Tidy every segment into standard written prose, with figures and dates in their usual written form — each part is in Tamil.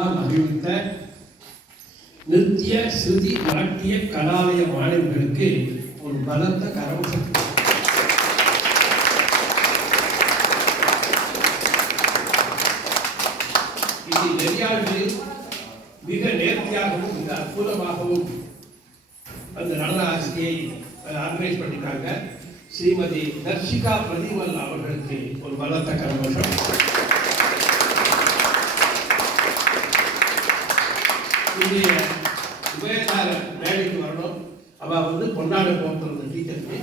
அறிவித்த நித்திய ஸ்ருதி நாட்டிய கலாலய மாணவர்களுக்கு ஒரு பலத்த கரவசம். இது நெறியாளர்களில் மிக நேர்த்தியாகவும் மிக அற்புதமாகவும் அந்த நடன ஆசிரியை ஆர்கனைஸ் பண்ணிட்டாங்க. ஸ்ரீமதி தர்ஷிகா பிரதிமல் அவர்களுக்கு ஒரு பலத்த கரவசம். உபயதார மேடைக்கு வரணும். அவள் வந்து பொன்னாடு போகிறது டீச்சருக்கு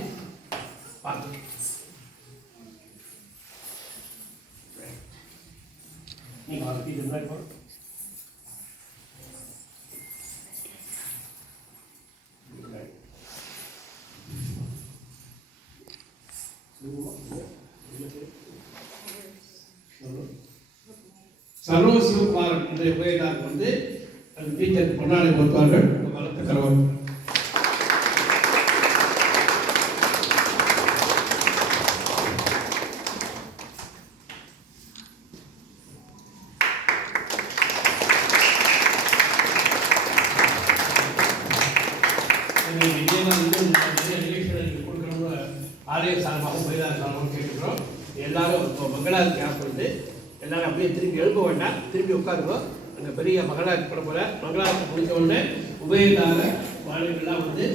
பார்த்து நீங்கள் டீச்சர் முன்னாடி போகணும். சர்வ சிவகுமாரன் இன்றைய உபயதாரர் வந்து டீச்சர் பொன்னாடை போட்டுவார்கள். பலத்த கரவம். கொடுக்கணும்னு ஆலய சார்பாகவும் உபயதார சார்பாகவும் கேட்டுக்கிறோம். எல்லாரும் இப்போ மங்களாவுக்கு கேப் வந்து எல்லாரும் அப்படியே திரும்பி எழுப்ப வேண்டாம், திரும்பி உட்காருவோம். அந்த பெரிய மங்களாவுக்கு போட போல மங்களாவுக்கு முடிச்ச உடனே உபயதார மாணவர்கள்லாம் வந்து